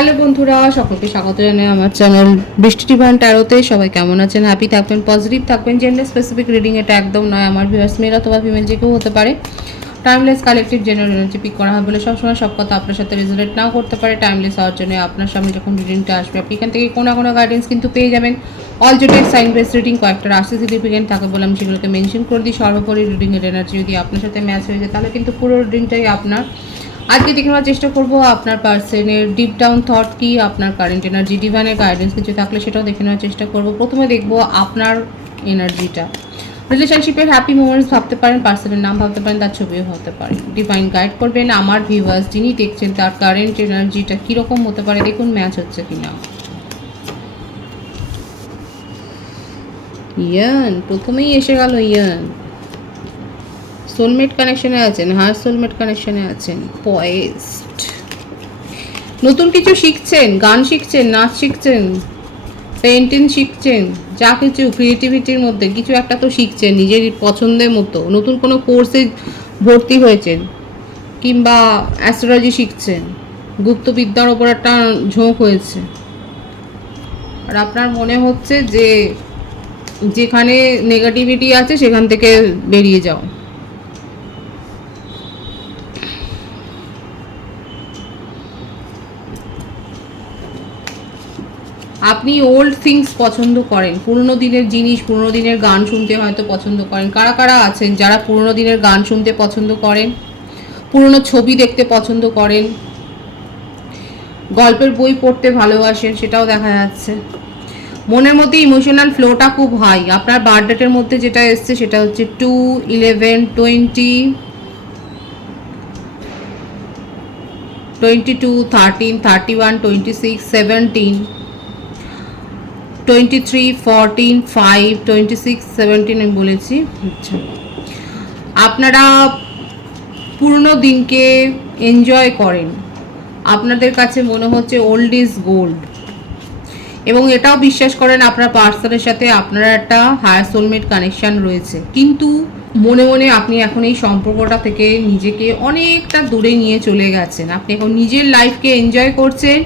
Hello বন্ধুরা, সকলকে স্বাগত জানাই আমার চ্যানেল বৃষ্টি ডিভাইন ট্যারোতে। সবাই কেমন আছেন? হ্যাপি থাকবেন, পজিটিভ থাকবেন। জেন্ডার স্পেসিফিক রিডিং এটা একদম নয়। আমার ভিউয়ার্স মেল অথবা ফিমেল যে কেউ হতে পারে। Timeless collective general energy pick করা হয় বলে সবসময় সব কথা আপনার সাথে রেজোনেট নাও করতে পারে। টাইমলেস হওয়ার জন্য আপনার সামনে যখন রিডিংটা আসবে আপনি এখান থেকে কোনো কোনো গাইডেন্স কিন্তু পেয়ে যাবেন। অল জোটেড সাইন বেস রিডিং কয়েকটা রাশি সিগনিফিকেন্ট থাকে বলে আমি সেগুলোকে মেনশন করে দিই। সর্বোপরি রিডিংয়ের এনার্জি যদি আপনার সাথে ম্যাচ হয়ে যায় তাহলে কিন্তু পুরো রিডিংটাই আপনার। আজকে দেখে নেওয়ার চেষ্টা করব আপনার পার্সনের ডিপ ডাউন থট কি, আপনার কারেন্ট এনার্জি, ডিভাইনের গাইডেন্স কিছু থাকলে সেটাও দেখে নেওয়ার চেষ্টা করব। প্রথমে দেখব আপনার এনার্জিটা। রিলেশনশিপের হ্যাপি মোমেন্টস ভাবতে পারেন, পার্সনের নাম ভাবতে পারেন, তার ছবিও হতে পারে। ডিভাইন গাইড করবেন আমার ভিউয়ার্স যিনি দেখছেন তার কারেন্ট এনার্জিটা কীরকম হতে পারে, দেখুন ম্যাচ হচ্ছে কিনা। ইয়ান প্রথমেই এসে গেল ইয়ান। সোলমেট কানেকশনে আছেন, হার সোলমেট কানেকশনে আছেন। পয়েস্ট, নতুন কিছু শিখছেন, গান শিখছেন, নাচ শিখছেন, পেন্টিং শিখছেন, যা কিছু ক্রিয়েটিভিটির মধ্যে কিছু একটা তো শিখছেন নিজের পছন্দের মতো। নতুন কোনো কোর্সে ভর্তি হয়েছেন কিংবা অ্যাস্ট্রোলজি শিখছেন, গুপ্তবিদ্যার ওপর একটা ঝোঁক হয়েছে। আর আপনার মনে হচ্ছে যে যেখানে নেগেটিভিটি আছে সেখান থেকে বেরিয়ে যাও। আপনি ওল্ড থিংস পছন্দ করেন, পুরনো দিনের জিনিস, পুরনো দিনের গান শুনতে হয়তো পছন্দ করেন। কারা কারা আছেন যারা পুরনো দিনের গান শুনতে পছন্দ করেন, পুরনো ছবি দেখতে পছন্দ করেন, গল্পের বই পড়তে ভালোবাসেন, সেটাও দেখা যাচ্ছে। মনের মধ্যে ইমোশনাল ফ্লোটা খুব হাই। আপনার বার্থডেটের মধ্যে যেটা এসছে সেটা হচ্ছে 2, 11, 20, 22, 13, 31, 26, 17, 23, 14, 5, 26, 17 আমি বলেছি। আচ্ছা, আপনারা পুরনো দিনকে এনজয় করেন, আপনাদের কাছে মনে হচ্ছে ওল্ড ইজ গোল্ড, এবং এটাও বিশ্বাস করেন আপনার পার্সনের সাথে আপনার একটা হায়ার সোলমেট কানেকশান রয়েছে। কিন্তু মনে মনে আপনি এখন এই সম্পর্কটা থেকে নিজেকে অনেকটা দূরে নিয়ে চলে গেছেন। আপনি এখন নিজের লাইফকে এনজয় করছেন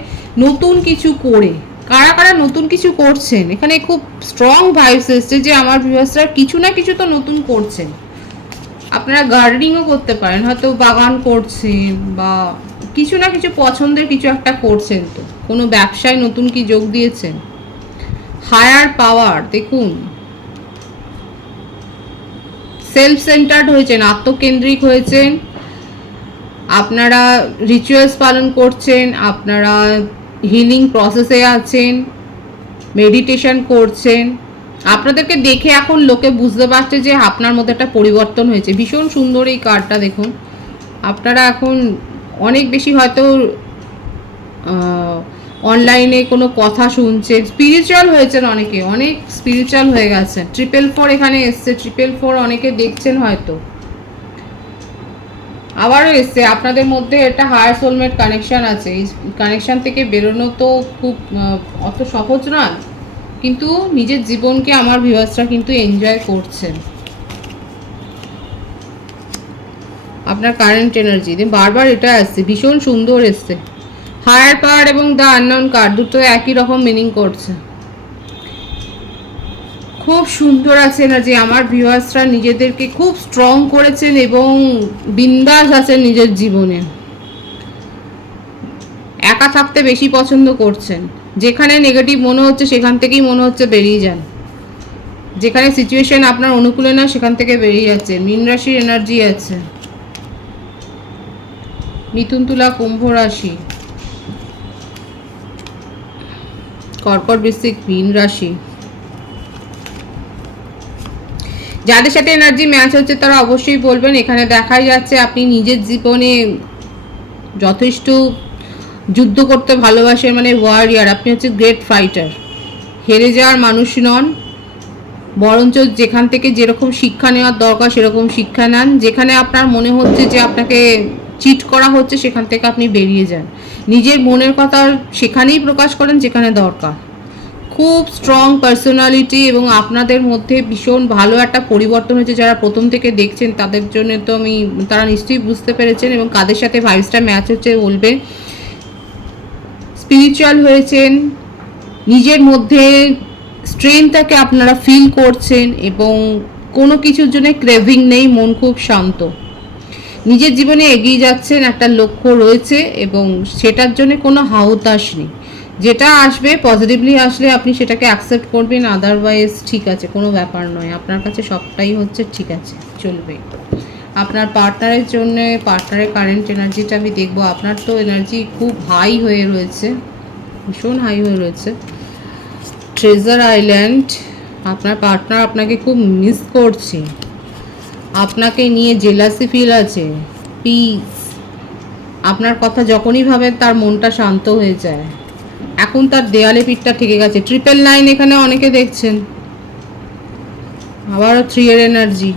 নতুন কিছু করে। কারা কারা নতুন কিছু করছেন এখানে খুব স্ট্রং ভাইবস এসছে যে আমার ভিউয়ার্সরা কিছু না কিছু তো নতুন করছেন। আপনারা গার্ডেনিংও করতে পারেন, হয়তো বাগান করছেন বা কিছু না কিছু পছন্দের কিছু একটা করছেন। তো কোনো ব্যবসায় নতুন কি যোগ দিয়েছেন। হায়ার পাওয়ার দেখুন, সেলফ সেন্টার্ড হয়েছেন, আত্মকেন্দ্রিক হয়েছেন, আপনারা রিচুয়ালস পালন করছেন, আপনারা হিলিং প্রসেসে আছেন, মেডিটেশন করছেন। আপনাদেরকে দেখে এখন লোকে বুঝতে পারছে যে আপনার মধ্যে একটা পরিবর্তন হয়েছে। ভীষণ সুন্দর এই কার্ডটা দেখুন। আপনারা এখন অনেক বেশি হয়তো অনলাইনে কোনো কথা শুনছেন, স্পিরিচুয়াল হয়েছেন, অনেকে অনেক স্পিরিচুয়াল হয়ে গেছেন। 444 এখানে এসছে, 444 অনেকে দেখছেন হয়তো। আবারও এসছে আপনাদের মধ্যে একটা হায়ার সোলমেট কানেকশান আছে। এই কানেকশান থেকে বেরোনো তো খুব অত সহজ নয়, কিন্তু নিজের জীবনকে আমার ভিউয়ার্সরা কিন্তু এনজয় করছেন। আপনার কারেন্ট এনার্জি বারবার এটা আসছে, ভীষণ সুন্দর এসছে। হায়ার পাওয়ার এবং দ্য আননোন কার্ড দুটো একই রকম মিনিং করছে। খুব সুন্দর আছে এনার্জি। আমার ভিউয়ার্সরা নিজেদেরকে খুব স্ট্রং করেছেন এবং বিন্দাস আছেন নিজের জীবনে। একা থাকতে বেশি পছন্দ করছেন। যেখানে নেগেটিভ মনে হচ্ছে সেখান থেকেই মনে হচ্ছে বেরিয়ে যান। যেখানে সিচুয়েশন আপনার অনুকূলে না সেখান থেকে বেরিয়ে যাচ্ছে। মীন রাশির এনার্জি আছে, মিথুন, তুলা, কুম্ভ রাশি, কর্কট, বৃশ্চিক, মীন রাশি। যাদের সাথে এনার্জি ম্যাচ হচ্ছে তারা অবশ্যই বলবেন। এখানে দেখাই যাচ্ছে আপনি নিজের জীবনে যথেষ্ট যুদ্ধ করতে ভালোবাসেন, মানে ওয়ারিয়ার। আপনি হচ্ছে গ্রেট ফাইটার, হেরে যাওয়ার মানুষ নন, বরঞ্চ যেখান থেকে যেরকম শিক্ষা নেওয়ার দরকার সেরকম শিক্ষা নেন। যেখানে আপনার মনে হচ্ছে যে আপনাকে চিট করা হচ্ছে সেখান থেকে আপনি বেরিয়ে যান। নিজের মনের কথা সেখানেই প্রকাশ করেন যেখানে দরকার। খুব স্ট্রং পার্সোনালিটি এবং আপনাদের মধ্যে ভীষণ ভালো একটা পরিবর্তন হয়েছে। যারা প্রথম থেকে দেখছেন তাদের জন্য তো আমি, তারা নিশ্চয়ই বুঝতে পেরেছেন এবং কাদের সাথে ভাইবসটা ম্যাচ হচ্ছে বলবে। স্পিরিচুয়াল হয়েছেন, নিজের মধ্যে স্ট্রেংথটাকে আপনারা ফিল করছেন এবং কোনো কিছুর জন্য ক্রেভিং নেই, মন খুব শান্ত, নিজের জীবনে এগিয়ে যাচ্ছেন, একটা লক্ষ্য রয়েছে এবং সেটার জন্য কোনো হাহুতাশ নেই। যেটা আসবে পজিটিভলি আসলে আপনি সেটাকে অ্যাকসেপ্ট করবেন, আদারওয়াইজ ঠিক আছে, কোনো ব্যাপার নয়, আপনার কাছে সবটাই হচ্ছে ঠিক আছে, চলবে। আপনার পার্টনারের জন্য, পার্টনারের কারেন্ট এনার্জিটা আমি দেখব। আপনার তো এনার্জি খুব হাই হয়ে রয়েছে, ভীষণ হাই হয়ে রয়েছে। ট্রেজার আইল্যান্ড, আপনার পার্টনার আপনাকে খুব মিস করছে, আপনাকে নিয়ে জেলাসি ফিল আছে, পিস। আপনার কথা যখনই ভাবেন তার মনটা শান্ত হয়ে যায়, এখন তার দেয়ালে পিঠটা ঠেকে গেছে। 999 এখানে অনেকে দেখছেন, আবারও 3 এর এনার্জি,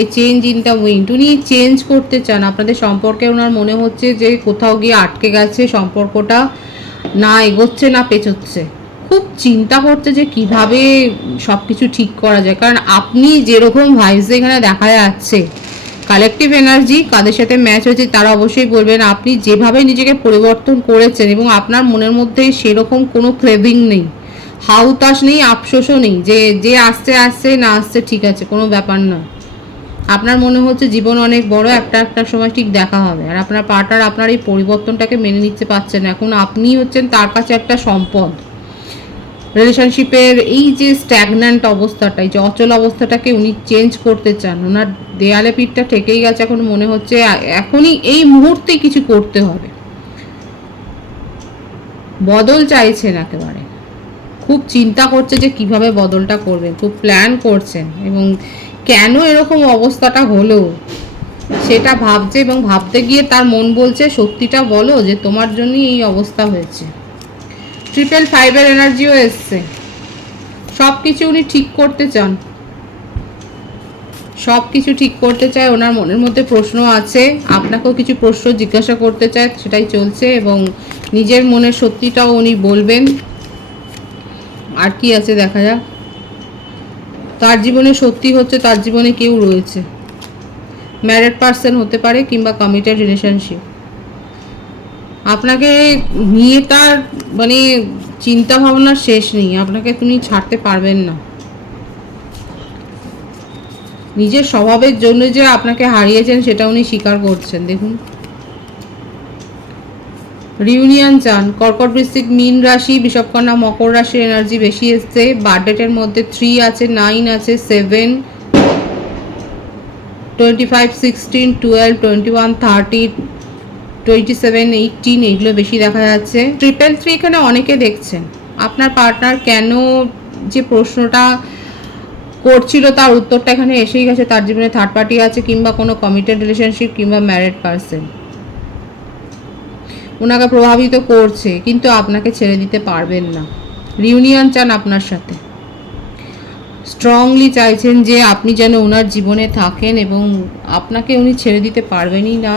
এই চেঞ্জ ইন দ্য উইন্ড। উনি চেঞ্জ করতে চান আপনাদের সম্পর্কে, ওনার মনে হচ্ছে যে কোথাও গিয়ে আটকে গেছে সম্পর্কটা, না এগোচ্ছে না পেছোচ্ছে, খুব চিন্তা করছে যে কিভাবে সব কিছু ঠিক করা যায়। কারণ আপনি যেরকম ভাইবস এখানে দেখা যাচ্ছে, কালেকটিভ এনার্জি কাদের সাথে ম্যাচ হয়েছে তারা অবশ্যই বলবেন, আপনি যেভাবে নিজেকে পরিবর্তন করেছেন এবং আপনার মনের মধ্যে সেরকম কোনো ক্রেভিং নেই, হাউতাশ নেই, আফসোসও নেই যে যে আসছে আসছে, না আসছে ঠিক আছে, কোনো ব্যাপার না। আপনার মনে হচ্ছে জীবন অনেক বড়, একটা সময় ঠিক দেখা হবে। আর আপনার পার্টনার আপনার এই পরিবর্তনটাকে মেনে নিতে পারছেন, এখন আপনি হচ্ছেন তার কাছে একটা সম্পদ। রিলেশনশিপের এই যে স্ট্যাগন্যান্ট অবস্থাটা, এই যে অচল অবস্থাটাকে উনি চেঞ্জ করতে চান। ওনার দেয়ালে পিঠটা ঠেকেই গেছে, এখন মনে হচ্ছে এখনই এই মুহূর্তেই কিছু করতে হবে, বদল চাইছেন একেবারে, খুব চিন্তা করছে যে কিভাবে বদলটা করবেন, খুব প্ল্যান করছেন এবং কেন এরকম অবস্থাটা হলো সেটা ভাবছে এবং ভাবতে গিয়ে তার মন বলছে সত্যিটা বলো যে তোমার জন্যই এই অবস্থা হয়েছে। 555 এর এনার্জিও এসছে, সব কিছু উনি ঠিক করতে চান, সব কিছু ঠিক করতে চায়। ওনার মনের মধ্যে প্রশ্ন আছে, আপনাকেও কিছু প্রশ্ন জিজ্ঞাসা করতে চায়, সেটাই চলছে এবং নিজের মনের সত্যিটাও উনি বলবেন। আর কি আছে দেখা যাক। তার জীবনে সত্যি হচ্ছে তার জীবনে কেউ রয়েছে, ম্যারিড পার্সন হতে পারে কিংবা কমিটেড রিলেশনশিপ। আপনাকে নিয়ে তার মানে চিন্তা ভাবনার শেষ নেই, আপনাকে তুমি ছাড়তে পারবেন না। নিজের স্বভাবের জন্য যে আপনাকে হারিয়েছেন সেটা উনি স্বীকার করছেন। দেখুন, রিউনিয়ন চান। কর্কট, বৃশ্চিক, মীন রাশি, বিষবকন্যা, মকর রাশির এনার্জি বেশি এসছে। বার্থডেটের মধ্যে 3 আছে, 9 আছে, 7, 25, 16, 12, 21, 30, 27, 18 এইগুলো বেশি দেখা যাচ্ছে। 333 এখানে অনেকে দেখছেন। আপনার পার্টনার কেন যে প্রশ্নটা করছিল তার উত্তরটা এখানে এসেই গেছে। তার জীবনে থার্ড পার্টি আছে কিংবা কোনো কমিটেড রিলেশনশিপ কিংবা ম্যারিড পার্সন ওনাকে প্রভাবিত করছে, কিন্তু আপনাকে ছেড়ে দিতে পারবেন না। রিউনিয়ন চান আপনার সাথে, স্ট্রংলি চাইছেন যে আপনি যেন ওনার জীবনে থাকেন এবং আপনাকে উনি ছেড়ে দিতে পারবেনই না,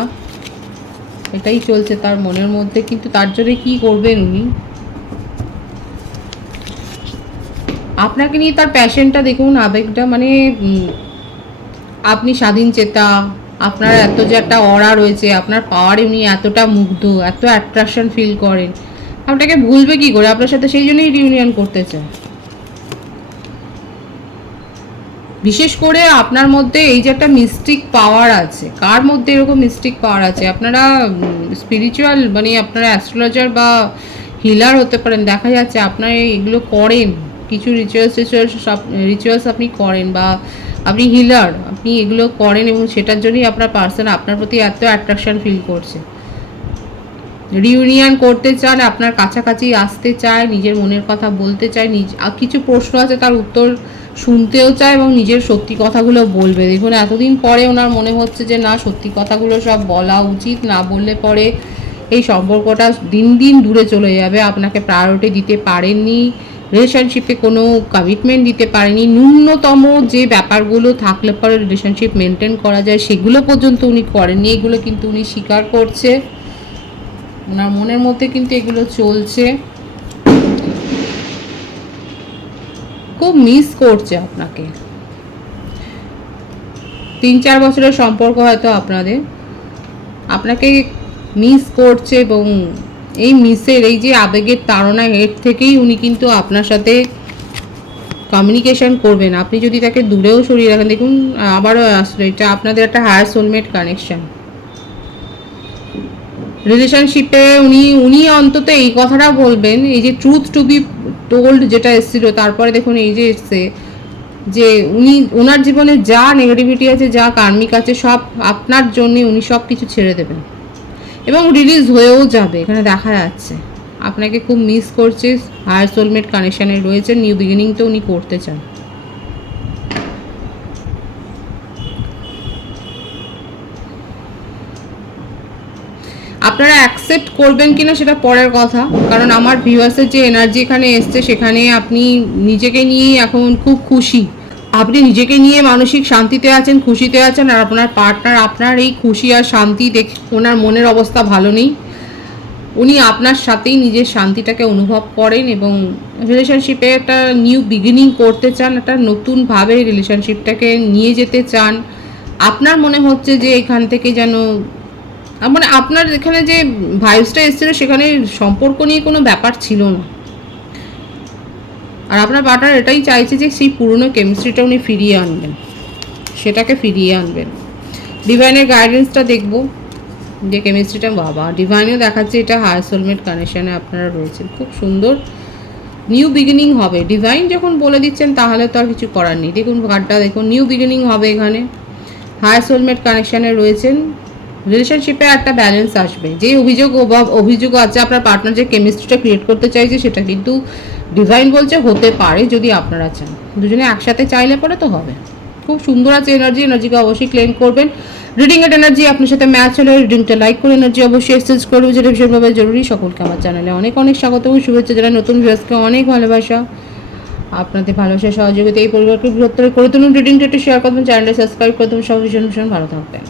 এটাই চলছে তার মনের মধ্যে। কিন্তু তার জন্য কী করবেন উনি? আপনাকে নিয়ে তার প্যাশনটা দেখুন, আবেগটা, মানে আপনি স্বাধীন চেতা, আপনার এত যে একটা অরা রয়েছে, আপনার পাওয়ারে উনি এতটা মুগ্ধ, এত অ্যাট্রাকশন ফিল করেন, আপনাকে ভুলবে কি করে? আপনার সাথে সেই জন্যই রিউনিয়ন করতে চায়। বিশেষ করে আপনার মধ্যে এই যে একটা মিস্টিক পাওয়ার আছে। কার মধ্যে এরকম মিস্টিক পাওয়ার আছে? আপনারা স্পিরিচুয়াল, মানে আপনারা অ্যাস্ট্রোলজার বা হিলার হতে পারেন, দেখা যাচ্ছে আপনারা এগুলো করেন, কিছু রিচুয়ালস আপনি করেন বা আপনি হিলার, আপনি এগুলো করেন এবং সেটার জন্যই আপনার পার্সন আপনার প্রতি এত অ্যাট্রাকশন ফিল করছে। রিউনিয়ন করতে চান, আপনার কাছাকাছি আসতে চায়, নিজের মনের কথা বলতে চায়, কিছু প্রশ্ন আছে তার উত্তর শুনতেও চায় এবং নিজের সত্যি কথাগুলো বলবে। দেখুন, এতদিন পরে ওনার মনে হচ্ছে যে না, সত্যি কথাগুলো সব বলা উচিত, না বললে পরে এই সম্পর্কটা দিন দিন দূরে চলে যাবে। আপনাকে প্রায়োরিটি দিতে পারেননি, রিলেশনশিপে কোনো কমিটমেন্ট দিতে পারেনি, ন্যূনতম যে ব্যাপারগুলো থাকলে পরে রিলেশনশিপ মেনটেন করা যায় সেগুলো পর্যন্ত উনি করেননি। এগুলো কিন্তু উনি স্বীকার করছে, ওনার মনের মধ্যে কিন্তু এগুলো চলছে। খুব মিস করছে আপনাকে। 3-4 বছরের সম্পর্ক হয়তো আপনাদের, আপনাকে মিস করছে এবং এই মিসের এই যে আবেগের তাড়না, এর থেকেই উনি কিন্তু আপনার সাথে কমিউনিকেশন করবেন। আপনি যদি তাকে দূরেও সরিয়ে রাখেন, দেখুন আবারও আসলে এটা আপনাদের একটা হায়ার সোলমেট কানেকশন। রিলেশনশিপে উনি অন্তত এই কথাটা বলবেন, এই যে ট্রুথ টু বি টোল্ড যেটা এসেছিল, তারপরে দেখুন এই যে এসছে যে ওনার জীবনে যা নেগেটিভিটি আছে, যা কার্মিক আছে, সব আপনার জন্যে উনি সব কিছু ছেড়ে দেবেন এবং রিলিজ হয়েও যাবে। এখানে দেখা যাচ্ছে আপনাকে খুব মিস করছে, হায়ার সোলমেট কানেকশানে রয়েছে, নিউ বিগিনিং তো উনি করতে চান। আপনারা অ্যাকসেপ্ট করবেন কিনা সেটা পরের কথা, কারণ আমার ভিউয়ার্সের যে এনার্জি এখানে এসছে সেখানে আপনি নিজেকে নিয়ে এখন খুব খুশি, আপনি নিজেকে নিয়ে মানসিক শান্তিতে আছেন, খুশিতে আছেন, আর আপনার পার্টনার আপনার এই খুশি আর শান্তি দেখে ওনার মনের অবস্থা ভালো নেই। উনি আপনার সাথেই নিজের শান্তিটাকে অনুভব করেন এবং রিলেশনশিপে একটা নিউ বিগিনিং করতে চান, একটা নতুনভাবে রিলেশনশিপটাকে নিয়ে যেতে চান। আপনার মনে হচ্ছে যে এখান থেকে যেন মানে আপনার এখানে যে ভাইবসটা এসেছিলো সেখানে সম্পর্ক নিয়ে কোনো ব্যাপার ছিল না, আর আপনার পার্টনার এটাই চাইছে যে সেই পুরনো কেমিস্ট্রিটা উনি ফিরিয়ে আনবেন, সেটাকে ফিরিয়ে আনবেন। ডিভাইনের গাইডেন্সটা দেখবো যে কেমিস্ট্রিটা, বাবা ডিভাইনেও দেখাচ্ছে এটা হায়ার সোলমেট কানেকশানে আপনারা রয়েছেন, খুব সুন্দর নিউ বিগিনিং হবে। ডিভাইন যখন বলে দিচ্ছেন তাহলে তো আর কিছু করার নেই। দেখুন কার্ডটা দেখুন, নিউ বিগিনিং হবে এখানে, হায়ার সোলমেট কানেকশানে রয়েছেন, রিলেশনশিপে একটা ব্যালেন্স আসবে। যে অভিযোগ আছে আপনার পার্টনার যে কেমিস্ট্রিটা ক্রিয়েট করতে চাইছে সেটা কিন্তু ডিভাইন বলছে হতে পারে যদি আপনারা চান, দুজনে একসাথে চাইলে পরে তো হবে। খুব সুন্দর আছে এনার্জিকে অবশ্যই ক্লেম করবেন। রিডিং এর এনার্জি আপনার সাথে ম্যাচ হলে রিডিংটা লাইক করে এনার্জি অবশ্যই এক্সচেঞ্জ করবে, যেটা ভীষণভাবে জরুরি। সকলকে আমার চ্যানেলে অনেক অনেক স্বাগত এবং শুভেচ্ছা। যারা নতুন ভিউয়ার্সকে অনেক ভালোবাসা, আপনাদের ভালোবাসা সহযোগিতা এই পরিবারকে বৃহত্তর করে তুলুন। রিডিংটা একটু শেয়ার করবেন, চ্যানেলটা সাবস্ক্রাইব করে দেবেন। সব ভীষণ ভীষণ ভালো থাকবেন।